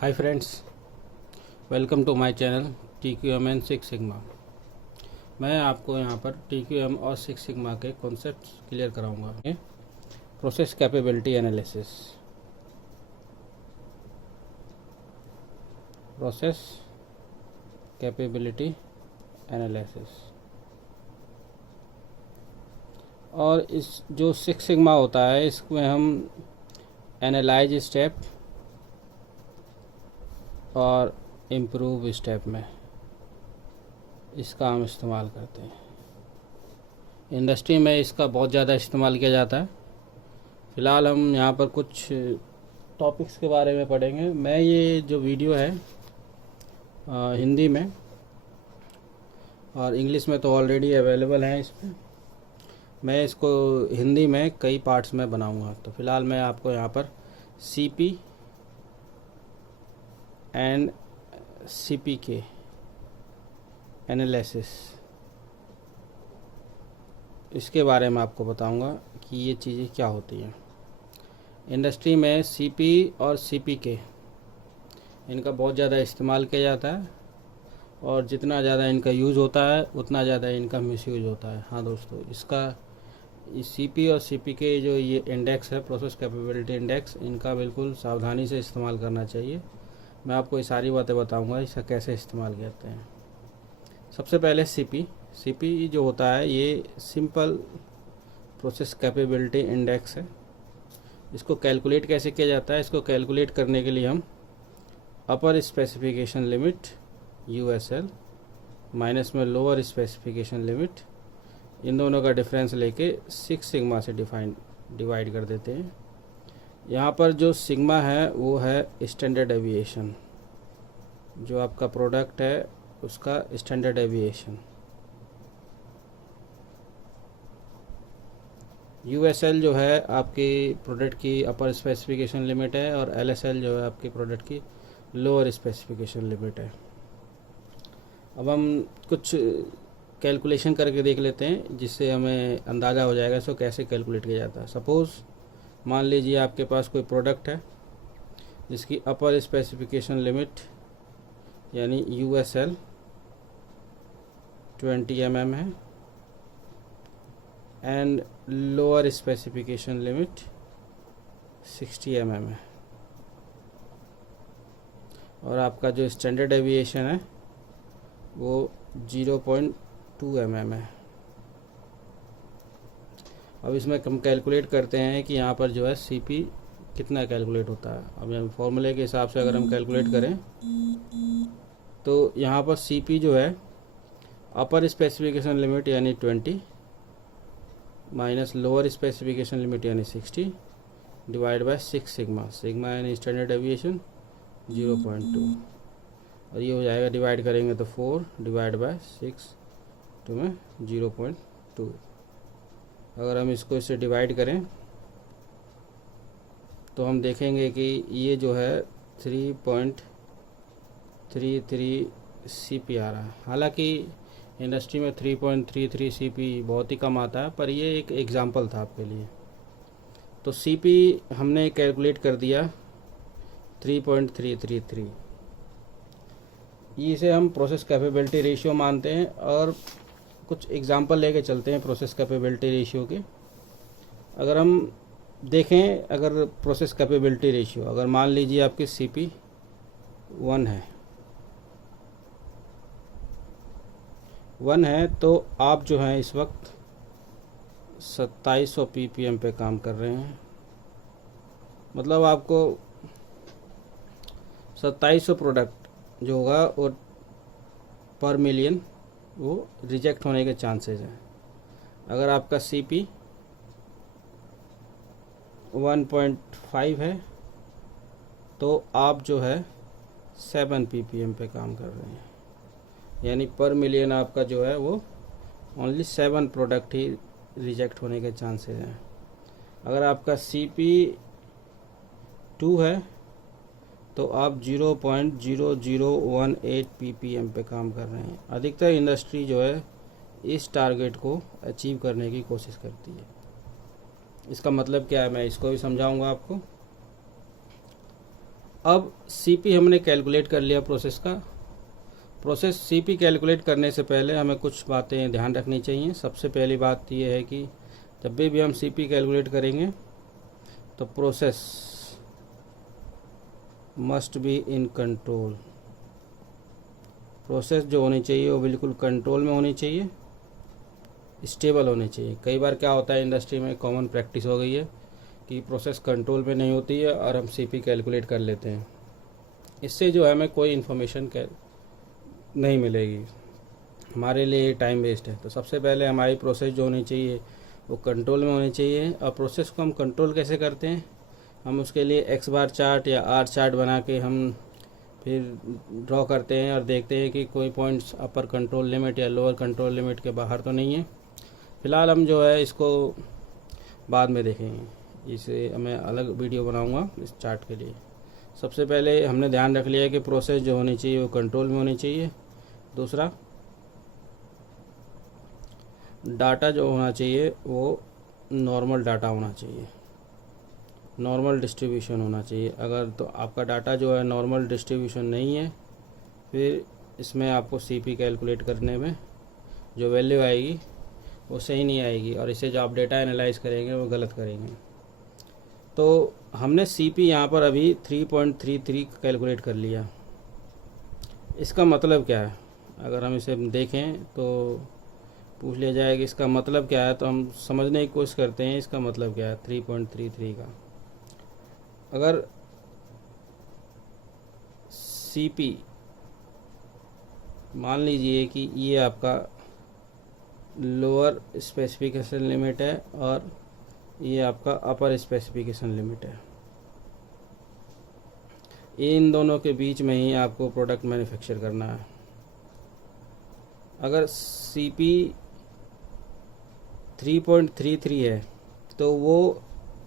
Hi friends, welcome to my channel TQM and six sigma. मैं आपको यहाँ पर TQM और सिक्स सिग्मा के कॉन्सेप्ट क्लियर कराऊंगा। Process capability analysis, process capability analysis. और इस जो सिक्स सिग्मा होता है इसमें हम एनालाइज स्टेप और इम्प्रूव स्टेप में इसका हम इस्तेमाल करते हैं। इंडस्ट्री में इसका बहुत ज़्यादा इस्तेमाल किया जाता है। फ़िलहाल हम यहाँ पर कुछ टॉपिक्स के बारे में पढ़ेंगे। मैं ये जो वीडियो है हिंदी में और इंग्लिश में तो ऑलरेडी अवेलेबल है इसमें। मैं इसको हिंदी में कई पार्ट्स में बनाऊंगा। तो फ़िलहाल मैं आपको यहाँ पर CP एंड CPK एनालिसिस इसके बारे में आपको बताऊंगा कि ये चीज़ें क्या होती हैं। इंडस्ट्री में CP और CPK इनका बहुत ज़्यादा इस्तेमाल किया जाता है और जितना ज़्यादा इनका यूज़ होता है उतना ज़्यादा इनका मिसयूज़ होता है। हाँ दोस्तों, इसका CP और CPK जो ये इंडेक्स है, प्रोसेस कैपेबिलिटी इंडेक्स, इनका बिल्कुल सावधानी से इस्तेमाल करना चाहिए। मैं आपको ये सारी बातें बताऊंगा इसका कैसे इस्तेमाल करते हैं। सबसे पहले CP जो होता है ये सिंपल प्रोसेस कैपेबिलिटी इंडेक्स है। इसको कैलकुलेट कैसे किया जाता है? इसको कैलकुलेट करने के लिए हम upper specification limit USL minus में लोअर स्पेसिफिकेशन लिमिट, इन दोनों का डिफरेंस लेके सिक्स सिग्मा से डिवाइड कर देते हैं। यहाँ पर जो सिग्मा है वो है स्टैंडर्ड डेविएशन, जो आपका प्रोडक्ट है उसका स्टैंडर्ड डेविएशन। USL जो है आपकी प्रोडक्ट की अपर स्पेसिफिकेशन लिमिट है और LSL जो है आपकी प्रोडक्ट की लोअर स्पेसिफिकेशन लिमिट है। अब हम कुछ कैलकुलेशन करके देख लेते हैं जिससे हमें अंदाज़ा हो जाएगा इसको कैसे कैलकुलेट किया जाता है। सपोज़ मान लीजिए आपके पास कोई प्रोडक्ट है जिसकी अपर स्पेसिफिकेशन लिमिट यानी USL 20 mm है and lower specification limit 60 mm है और आपका जो स्टैंडर्ड डेविएशन है वो 0.2 mm है। अब इसमें हम कैलकुलेट करते हैं कि यहाँ पर जो है CP कितना कैलकुलेट होता है। अब हम फॉर्मूले के हिसाब से अगर हम कैलकुलेट करें तो यहाँ पर CP जो है अपर स्पेसिफिकेशन लिमिट यानी 20 माइनस लोअर स्पेसिफिकेशन लिमिट यानी 60 डिवाइड बाय सिक्स सिग्मा यानी स्टैंडर्ड डेविएशन 0.2 और ये हो जाएगा, डिवाइड करेंगे तो 4 डिवाइड बाय 6 तो में 0.2। अगर हम इससे डिवाइड करें तो हम देखेंगे कि ये जो है 3.33 CP आ रहा है। हालांकि इंडस्ट्री में 3.33 CP बहुत ही कम आता है, पर ये एक एग्जांपल था आपके लिए। तो CP हमने कैलकुलेट कर दिया 3.333। इसे हम प्रोसेस कैपेबिलिटी रेशियो मानते हैं और कुछ एग्जांपल लेके चलते हैं प्रोसेस कैपेबिलिटी रेशियो के। अगर हम देखें, अगर प्रोसेस कैपेबिलिटी रेशियो अगर मान लीजिए आपकी CP 1 है तो आप जो हैं इस वक्त 2700 ppm पे काम कर रहे हैं। मतलब आपको 2700 प्रोडक्ट जो होगा वो पर मिलियन वो रिजेक्ट होने के चांसेस हैं। अगर आपका CP 1.5 है तो आप जो है 7 ppm पे काम कर रहे हैं, यानी पर मिलियन आपका जो है वो ओनली 7 प्रोडक्ट ही रिजेक्ट होने के चांसेस हैं। अगर आपका CP 2 है तो आप 0.0018 ppm पे काम कर रहे हैं। अधिकतर इंडस्ट्री जो है इस टारगेट को अचीव करने की कोशिश करती है। इसका मतलब क्या है, मैं इसको भी समझाऊंगा आपको। अब सीपी हमने कैलकुलेट कर लिया प्रोसेस का। प्रोसेस सीपी कैलकुलेट करने से पहले हमें कुछ बातें ध्यान रखनी चाहिए। सबसे पहली बात ये है कि जब भी हम सीपी कैलकुलेट करेंगे तो process must be in control. Process जो होनी चाहिए वो बिल्कुल कंट्रोल में होनी चाहिए, स्टेबल होनी चाहिए। कई बार क्या होता है इंडस्ट्री में कॉमन प्रैक्टिस हो गई है कि प्रोसेस कंट्रोल में नहीं होती है और हम सीपी कैलकुलेट कर लेते हैं। इससे जो है हमें कोई इन्फॉर्मेशन नहीं मिलेगी, हमारे लिए टाइम वेस्ट है। तो सबसे पहले हमारी प्रोसेस जो होनी चाहिए वो कंट्रोल में होनी चाहिए। और प्रोसेस को हम कंट्रोल कैसे करते हैं, हम उसके लिए एक्स बार चार्ट या आर चार्ट बना के हम फिर ड्रॉ करते हैं और देखते हैं कि कोई पॉइंट्स अपर कंट्रोल लिमिट या लोअर कंट्रोल लिमिट के बाहर तो नहीं है। फ़िलहाल हम जो है इसको बाद में देखेंगे, इसे मैं अलग वीडियो बनाऊंगा इस चार्ट के लिए। सबसे पहले हमने ध्यान रख लिया कि प्रोसेस जो होनी चाहिए वो कंट्रोल में होनी चाहिए। दूसरा, डाटा जो होना चाहिए वो नॉर्मल डाटा होना चाहिए, नॉर्मल डिस्ट्रीब्यूशन होना चाहिए। अगर तो आपका डाटा जो है नॉर्मल डिस्ट्रीब्यूशन नहीं है, फिर इसमें आपको सीपी कैलकुलेट करने में जो वैल्यू आएगी वो सही नहीं आएगी और इसे जो आप डेटा एनालाइज करेंगे वो गलत करेंगे। तो हमने सीपी यहाँ पर अभी 3.33 कैलकुलेट कर लिया। इसका मतलब क्या है, अगर हम इसे देखें तो पूछ लिया जाए कि इसका मतलब क्या है, तो हम समझने की कोशिश करते हैं इसका मतलब क्या है 3.33 का। अगर सीपी मान लीजिए कि ये आपका लोअर स्पेसिफिकेशन लिमिट है और ये आपका अपर स्पेसिफिकेशन लिमिट है, इन दोनों के बीच में ही आपको प्रोडक्ट मैन्युफैक्चर करना है। अगर सीपी 3.33 है तो वो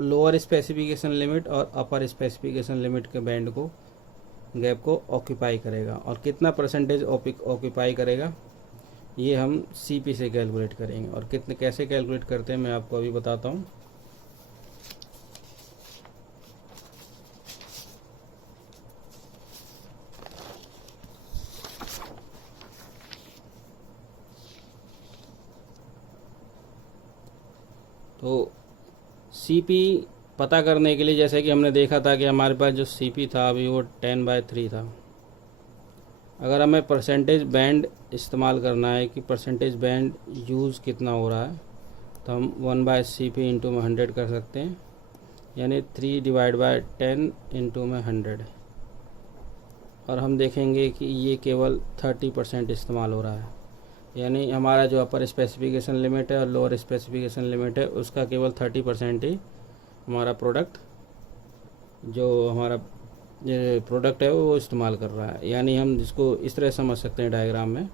लोअर स्पेसिफिकेशन लिमिट और अपर स्पेसिफिकेशन लिमिट के बैंड को गैप को ऑक्यूपाई करेगा। और कितना परसेंटेज ऑक्यूपाई करेगा ये हम सीपी से कैलकुलेट करेंगे। और कितने कैसे कैलकुलेट करते हैं मैं आपको अभी बताता हूँ। तो सीपी पता करने के लिए, जैसे कि हमने देखा था कि हमारे पास जो सीपी था अभी वो 10/3 था। अगर हमें परसेंटेज बैंड इस्तेमाल करना है कि परसेंटेज बैंड यूज़ कितना हो रहा है, तो हम 1/CP इंटू में 100 कर सकते हैं, यानी 3/10 इंटू में 100। और हम देखेंगे कि ये केवल 30% इस्तेमाल हो रहा है, यानी हमारा जो अपर स्पेसिफिकेशन लिमिट है और लोअर स्पेसिफिकेशन लिमिट है उसका केवल 30% ही हमारा प्रोडक्ट जो हमारा ये प्रोडक्ट है वो इस्तेमाल कर रहा है। यानी हम जिसको इस तरह समझ सकते हैं डायग्राम में,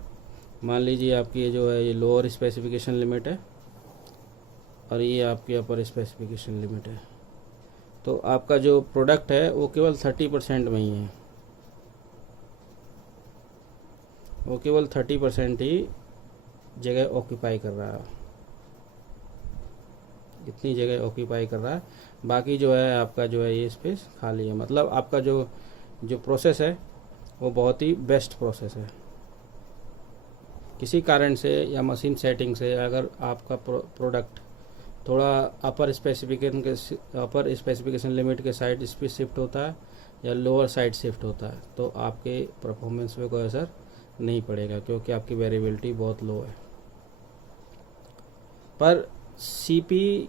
मान लीजिए आपकी ये जो है ये लोअर स्पेसिफिकेशन लिमिट है और ये आपकी अपर स्पेसिफिकेशन लिमिट है, तो आपका जो प्रोडक्ट है वो केवल 30% में ही है, वो केवल 30% ही जगह ऑक्यूपाई कर रहा है, इतनी जगह ऑक्यूपाई कर रहा है। बाकी जो है आपका जो है ये स्पेस खाली है। मतलब आपका जो प्रोसेस है वो बहुत ही बेस्ट प्रोसेस है। किसी कारण से या मशीन सेटिंग से अगर आपका प्रोडक्ट थोड़ा अपर स्पेसिफिकेशन लिमिट के साइड इस पर शिफ्ट होता है या लोअर साइड शिफ्ट होता है, तो आपके परफॉर्मेंस पे कोई असर नहीं पड़ेगा, क्योंकि आपकी वेरिएबिलिटी बहुत लो है। पर सीपी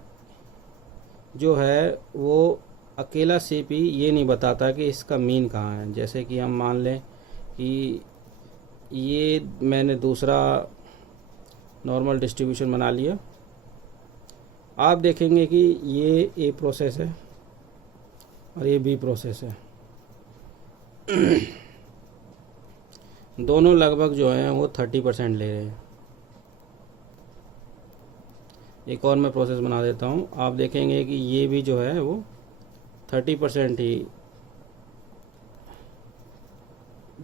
जो है वो अकेला सीपी ये नहीं बताता कि इसका मीन कहाँ है। जैसे कि हम मान लें कि ये मैंने दूसरा नॉर्मल डिस्ट्रीब्यूशन बना लिया, आप देखेंगे कि ये ए प्रोसेस है और ये बी प्रोसेस है, दोनों लगभग जो हैं वो 30% ले रहे हैं। एक और मैं प्रोसेस बना देता हूँ, आप देखेंगे कि ये भी जो है वो 30% ही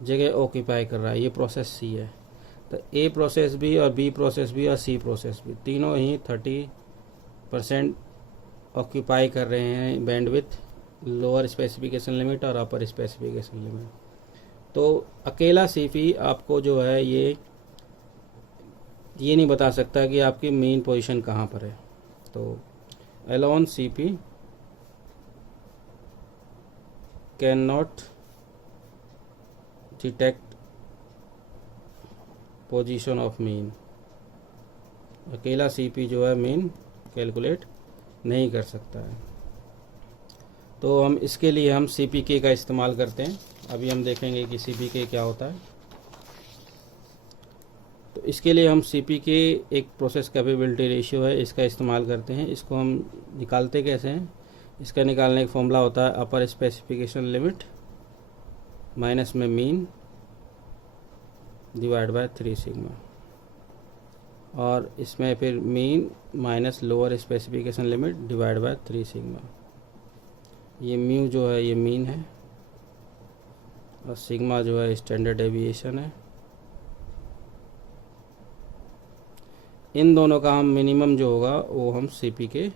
जगह ऑक्यूपाई कर रहा है। ये प्रोसेस सी है, तो ए प्रोसेस भी और बी प्रोसेस भी और सी प्रोसेस भी तीनों ही 30% ऑक्यूपाई कर रहे हैं बैंडविड्थ लोअर स्पेसिफिकेशन लिमिट और अपर स्पेसिफिकेशन लिमिट। तो अकेला सीपी आपको जो है ये नहीं बता सकता कि आपकी मेन पोजीशन कहाँ पर है। तो alone CP can not detect position of mean. अकेला सीपी जो है मीन कैलकुलेट नहीं कर सकता है। तो हम इसके लिए हम सीपीके का इस्तेमाल करते हैं। अभी हम देखेंगे कि सीपीके क्या होता है। तो इसके लिए हम सीपीके एक प्रोसेस कैपेबिलिटी रेशियो है, इसका इस्तेमाल करते हैं। इसको हम निकालते कैसे हैं, इसका निकालने का फॉर्मूला होता है अपर स्पेसिफिकेशन लिमिट माइनस में मीन डिवाइड बाय 3 सिग्मा, और इसमें फिर mean minus lower specification limit divide by 3 sigma. ये म्यू जो है ये मीन है और सिग्मा जो है स्टैंडर्ड डेविएशन है। इन दोनों का हम मिनिमम जो होगा वो हम सीपीके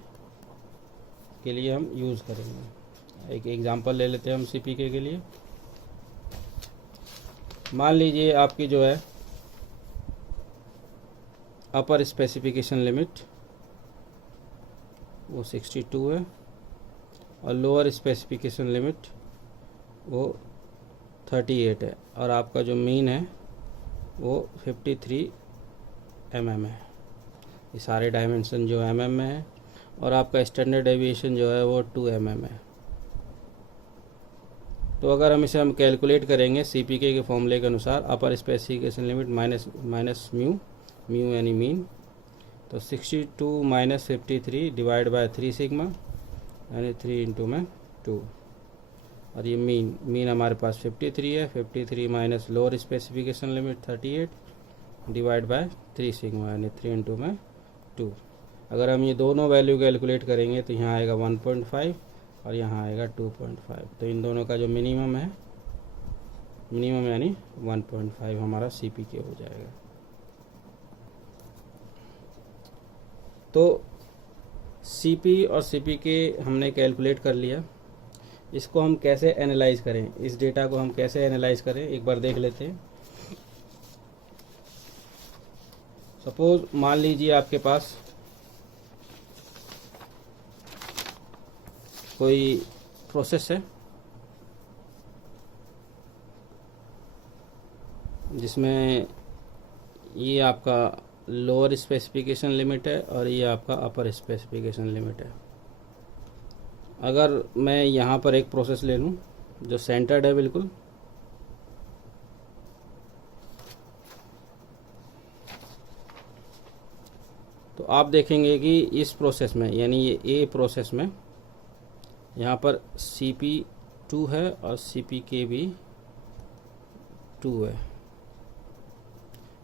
के लिए हम यूज़ करेंगे। एक एग्जांपल ले लेते हैं हम सीपीके के लिए। मान लीजिए आपकी जो है अपर स्पेसिफिकेशन लिमिट वो 62 है और लोअर स्पेसिफिकेशन लिमिट वो 38 है, और आपका जो मीन है वो 53 mm है। ये सारे डायमेंशन जो mm में है, और आपका स्टैंडर्ड डेविएशन जो है वो 2 mm है। तो अगर हम इसे कैलकुलेट करेंगे सीपीके के फॉर्मूले के अनुसार, upper specification limit minus mu यानी मीन, तो 62 माइनस 53 डिवाइड बाय 3 सिग्मा यानी 3 इंटू में 2, और ये मीन हमारे पास 53 है। 53 minus lower specification limit 38 divide by 3 sigma यानी 3 इंटू में 2। अगर हम ये दोनों वैल्यू कैलकुलेट करेंगे तो यहाँ आएगा 1.5 और यहाँ आएगा 2.5। तो इन दोनों का जो मिनिमम है, मिनिमम यानी 1.5 हमारा सीपीके हो जाएगा। तो सीपी और सीपीके हमने कैलकुलेट कर लिया। इसको हम कैसे एनालाइज करें, इस डेटा को हम कैसे एनालाइज करें एक बार देख लेते हैं। सपोज मान लीजिए आपके पास कोई प्रोसेस है जिसमें ये आपका लोअर स्पेसिफिकेशन लिमिट है और ये आपका अपर स्पेसिफिकेशन लिमिट है। अगर मैं यहाँ पर एक प्रोसेस ले लूँ जो सेंटर्ड है बिल्कुल, तो आप देखेंगे कि इस प्रोसेस में यानी ये ए प्रोसेस में यहाँ पर CP2 है और CPK भी 2 है।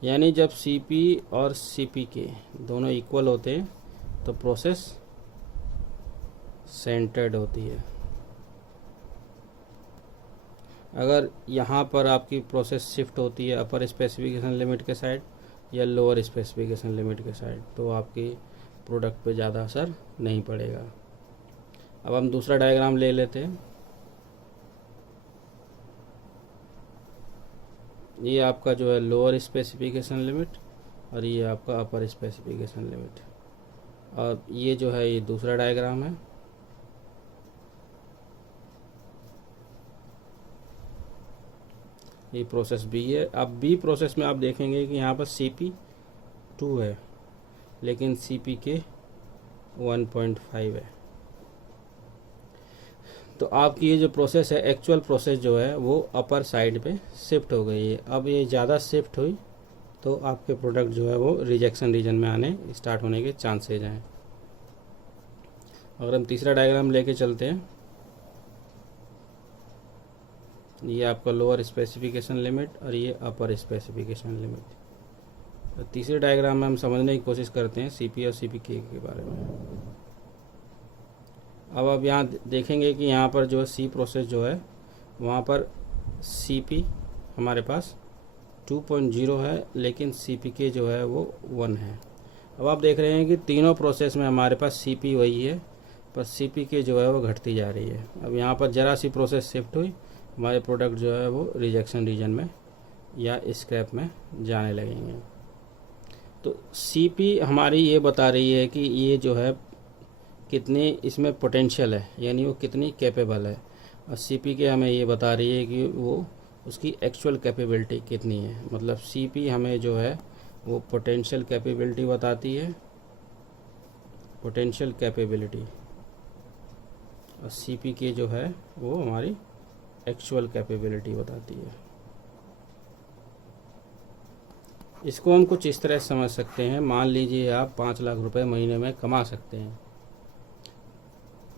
यानी जब CP और CPK दोनों इक्वल होते हैं तो प्रोसेस सेंटर्ड होती है। अगर यहाँ पर आपकी प्रोसेस शिफ्ट होती है अपर स्पेसिफिकेशन लिमिट के साइड या लोअर स्पेसिफिकेशन लिमिट के साइड, तो आपकी प्रोडक्ट पे ज़्यादा असर नहीं पड़ेगा। अब हम दूसरा डायग्राम ले लेते हैं। ये आपका जो है लोअर स्पेसिफिकेशन लिमिट और ये आपका अपर स्पेसिफिकेशन लिमिट, और ये जो है ये दूसरा डायग्राम है। ये प्रोसेस बी है। अब बी प्रोसेस में आप देखेंगे कि यहाँ पर CP2 है लेकिन CPK 1.5 है। तो आपकी ये जो प्रोसेस है, एक्चुअल प्रोसेस जो है वो अपर साइड पे शिफ्ट हो गई है। अब ये ज़्यादा शिफ्ट हुई तो आपके प्रोडक्ट जो है वो रिजेक्शन रीजन में आने स्टार्ट होने के चांसेज हैं। अगर हम तीसरा डायग्राम लेके चलते हैं, ये आपका लोअर स्पेसिफिकेशन लिमिट और ये अपर स्पेसिफिकेशन लिमिट। तो तीसरे डायग्राम में हम समझने की कोशिश करते हैं CP और CPK के बारे में। अब आप यहाँ देखेंगे कि यहाँ पर जो है C प्रोसेस जो है वहाँ पर CP हमारे पास 2.0 है लेकिन CPK जो है वो 1 है। अब आप देख रहे हैं कि तीनों प्रोसेस में हमारे पास CP वही है पर CPK जो है वो घटती जा रही है। अब यहाँ पर ज़रा सी प्रोसेस शिफ्ट हुई, हमारे प्रोडक्ट जो है वो रिजेक्शन रीजन में या स्क्रैप में जाने लगेंगे। तो CP हमारी ये बता रही है कि ये जो है कितनी इसमें पोटेंशियल है, यानी वो कितनी कैपेबल है, और CPK हमें ये बता रही है कि वो उसकी एक्चुअल कैपेबिलिटी कितनी है। मतलब CP हमें जो है वो पोटेंशियल कैपेबिलिटी बताती है, पोटेंशियल कैपेबिलिटी, और CPK जो है वो हमारी एक्चुअल कैपेबिलिटी बताती है। इसको हम कुछ इस तरह समझ सकते हैं। मान लीजिए आप 5 लाख रुपए महीने में कमा सकते हैं,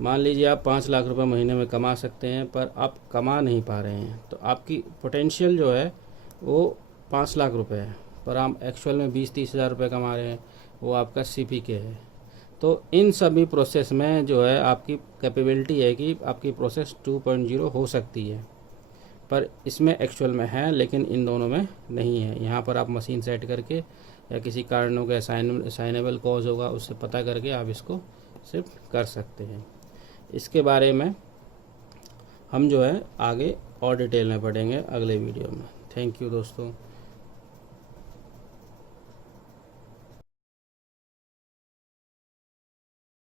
मान लीजिए आप 5 लाख रुपए महीने में कमा सकते हैं, पर आप कमा नहीं पा रहे हैं, तो आपकी पोटेंशियल जो है वो 5 लाख रुपए है, पर आप एक्चुअल में 20-30 हज़ार रुपये कमा रहे हैं, वो आपका CPK है। तो इन सभी प्रोसेस में जो है आपकी कैपेबिलिटी है कि आपकी प्रोसेस 2.0 हो सकती है, पर इसमें एक्चुअल में है, लेकिन इन दोनों में नहीं है। यहाँ पर आप मशीन सेट करके या किसी कारणों का असाइनेबल कॉज होगा उससे पता करके आप इसको शिफ्ट कर सकते हैं। इसके बारे में हम जो है आगे और डिटेल में पढ़ेंगे अगले वीडियो में। थैंक यू दोस्तों।